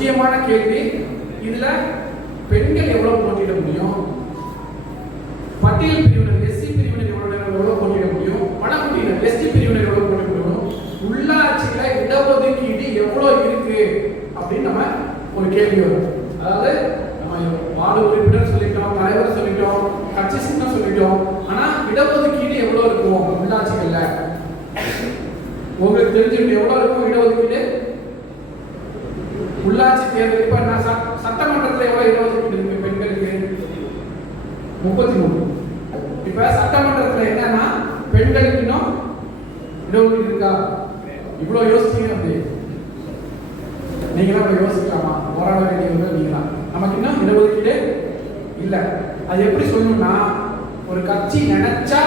முக்கியமான கேள்வி. இதுல பெண்கள் எவ்வளவு போட்டியிட முடியும்? பட்டியல் பிரிவினர் எஸ்சி பிரிவினர் எவ்வளவு போட்டியிட முடியும்? பழங்குடியினர் எஸ்டி பிரிவினர் எவ்வளவு போட்டியிட முடியும்? உள்ளாட்சியில இடஒதுக்கீடு எவ்வளவு இருக்கு அப்படின்னு நம்ம ஒரு கேள்வி வரும். அதாவது நம்ம வார்டு உறுப்பினர் சொல்லிட்டோம், தலைவர் சொல்லிட்டோம், கட்சி சின்னம் சொல்லிட்டோம். ஆனா இடஒதுக்கீடு எவ்வளவு இருக்கும் உள்ளாட்சிகள்ல? உங்களுக்கு தெரிஞ்சுக்கிட்டு எவ்வளவு இருக்கும் இடஒதுக்கீடு? உள்ளாட்சி தேர்தல் இப்ப நான் சட்டமன்றத்தில் எவ்வளவு இடஒதுக்கீடு இருக்கு பெண்களுக்கு? 33. இப்ப சட்டமன்றத்தில் என்னன்னா பெண்களுக்கு இன்னும் இடஒதுக்கீடு இருக்கா? இவ்வளவு யோசிச்சீங்க அப்படி நீங்களா யோசிக்கலாமா? போராட வேண்டியவங்க நீங்களா? நமக்கு இன்னும் இடஒதுக்கீடு இல்ல. அது எப்படி சொல்லணும்னா ஒரு கட்சி நினைச்சா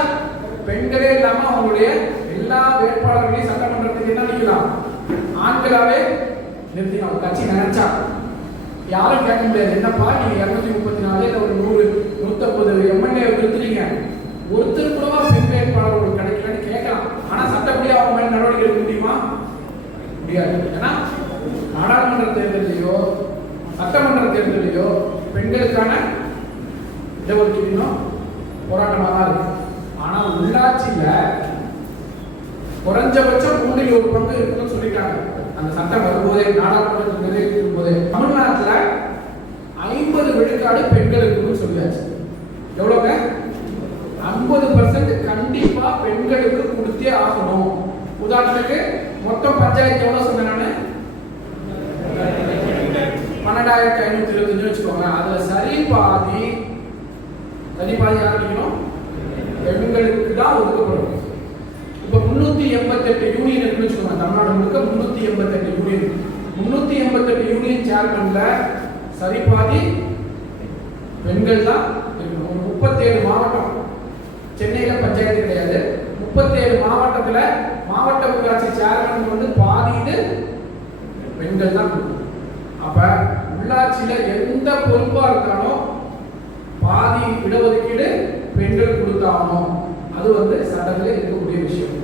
பெண்களே இல்லாம அவங்களுடைய எல்லா வேட்பாளர்களையும் சட்டமன்றத்துக்கு என்ன நிக்கலாம்? ஆண்களாவே நிறுத்திக்கலாம். ஒரு கட்சி நினைச்சா யாரும் கேட்க முடியாது. என்னப்பா நீங்க 234 இல்ல ஒரு 100 150 எம்எல்ஏ நிறுத்துறீங்க, ஒருத்தர் கூடவா பெண் வேட்பாளர்கள் கிடைக்கலன்னு கேட்கலாம். ஆனா சட்டப்படி அவங்க மேல நடவடிக்கை எடுக்க முடியுமா? முடியாது. ஏன்னா நாடாளுமன்ற தேர்தலையோ சட்டமன்ற தேர்தலையோ பெண்களுக்கான இடஒதுக்கீடு போராட்டமாக தான் இருக்கு. ஆனா உள்ளாட்சியில குறைஞ்சபட்சம் 1/3 பங்கு இருக்குன்னு சொல்லிட்டாங்க. அந்த சட்டம் வரும்போதே நாடாளுமன்றத்தில் நிறைவேற்றும் போதே தமிழ்நாட்டில் 50 விழுக்காடு பெண்களுக்கு சொல்லியாச்சு. எவ்வளவுங்க? 50% கண்டிப்பா பெண்களுக்கு கொடுத்தே ஆகணும். உதாரணத்துக்கு மொத்தம் பஞ்சாயத்து எவ்வளவு சொன்னேன் நானு? 12,525 வச்சுக்கோங்க. அதுல சரி பாதி ஆரம்பிக்கணும் பெண்களுக்கு தான் ஒதுக்கப்படும். இப்ப 388 யூனியன் இருக்குன்னு வச்சுக்கோங்க. தமிழ்நாடு முழுக்க 388 யூனியன். 388 யூனியன் சேர்மன்ல சரி பாதி பெண்கள் தான் இருக்கணும். 37 மாவட்டம், சென்னையில பஞ்சாயத்து கிடையாது. 37 மாவட்டத்துல மாவட்ட ஊராட்சி சேர்மன் வந்து பாதிட்டு பெண்கள் தான் இருக்கணும். அப்ப உள்ளாட்சியில எந்த பொறுப்பா இருந்தாலும் பாதி இடஒதுக்கீடு பெண்கள் கொடுத்தாகணும். அது வந்து சட்டத்தில் இருக்கக்கூடிய விஷயம்.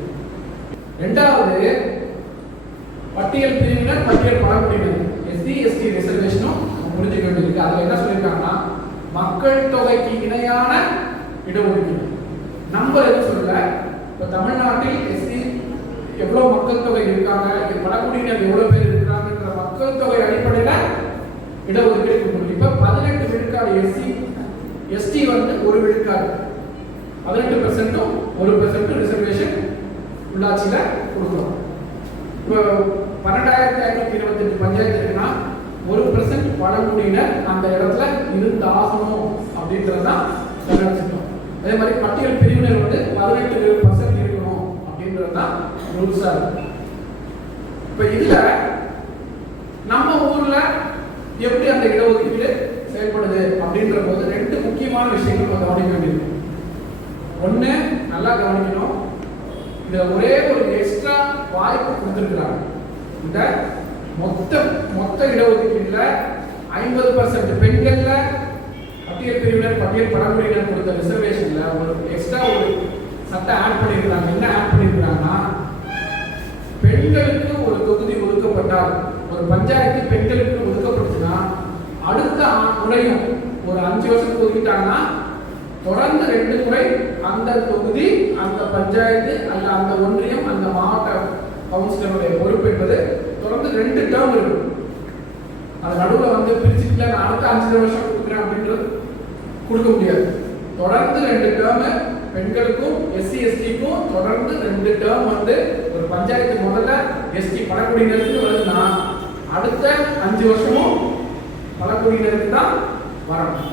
இரண்டாவது பட்டியல் பிரிவினர், பட்டியல் பழங்குடியினர் எஸ்சி எஸ்டி ரிசர்வேஷனும் புரிஞ்சுக்க வேண்டியிருக்கு. அதுல என்ன சொல்லியிருக்காங்கன்னா மக்கள் தொகைக்கு இணையான இடஒதுக்கீடு. நம்பர் எதுவும் சொல்லல. இப்ப தமிழ்நாட்டில் எஸ்சி எவ்வளவு மக்கள் தொகை இருக்காங்க, பழங்குடியினர் எவ்வளவு பேர் இருக்கிறாங்கன்ற மக்கள் தொகை அடிப்படையில இடஒதுக்கீடு கொடுக்கணும். இப்ப 18 விழுக்காடு எஸ்சி எஸ்டி வந்து 1 விழுக்காடு, 18% 1% ரிசர்வேஷன் உள்ளாட்சியில கொடுக்கணும். இப்போ 12,528 பஞ்சாயத்து இருக்குன்னா 1% பழங்குடியினர் அந்த இடத்துல இருந்தாகணும் அப்படின்றதுதான் சட்டம். அதே மாதிரி பட்டியல் பிரிவினர் வந்து 18% இருக்கணும் அப்படின்றதுதான் ரூல்ஸா இருக்கு. இப்ப இதுல நம்ம ஊர்ல எப்படி அந்த இடஒதுக்கீடு செயல்படுது அப்படின்ற போது 2 முக்கியமான விஷயங்கள் நம்ம கவனிக்க வேண்டியது. ஒண்ணு, நல்லா கவனிக்கணும், இதுல ஒரே ஒரு எக்ஸ்ட்ரா வாய்ப்பு கொடுத்திருக்கிறாங்க. இந்த மொத்த இடஒதுக்கீடுல 50% பெண்கள்ல பட்டியல் பிரிவினர், பட்டியல் பழங்குடியினர் கொடுத்த ரிசர்வேஷன்ல ஒரு எக்ஸ்ட்ரா ஒரு சட்டம் ஆட் பண்ணிருக்காங்க. என்ன ஆட் பண்ணிருக்காங்கன்னா பெண்களுக்கு ஒரு தொகுதி ஒதுக்கப்பட்டால், ஒரு பஞ்சாயத்து பெண்களுக்கு ஒதுக்கப்பட்டுச்சுன்னா அடுத்த முறையும் ஒரு 5 வருஷத்துக்கு ஒதுக்கிட்டாங்கன்னா தொடர்ந்து 2 முறை அந்த தொகுதி, அந்த பஞ்சாயத்து அல்ல அந்த ஒன்றியம், அந்த மாவட்ட கவுன்சிலருடைய பொறுப்பு என்பது தொடர்ந்து 2 டேர்ம் இருக்கும். அது நடுவில் வந்து பிரிச்சுக்கல நான் அடுத்த 5 வருஷம் கொடுக்குறேன் அப்படின்றது கொடுக்க முடியாது. தொடர்ந்து 2 டேர்ம் பெண்களுக்கும் எஸ்சி எஸ்டிக்கும் தொடர்ந்து 2 டேர்ம் வந்து ஒரு பஞ்சாயத்து முதல்ல எஸ்டி பழங்குடியினருக்கு வருதுன்னா அடுத்த 5 வருஷமும் பழங்குடியினருக்கு தான் வரணும்.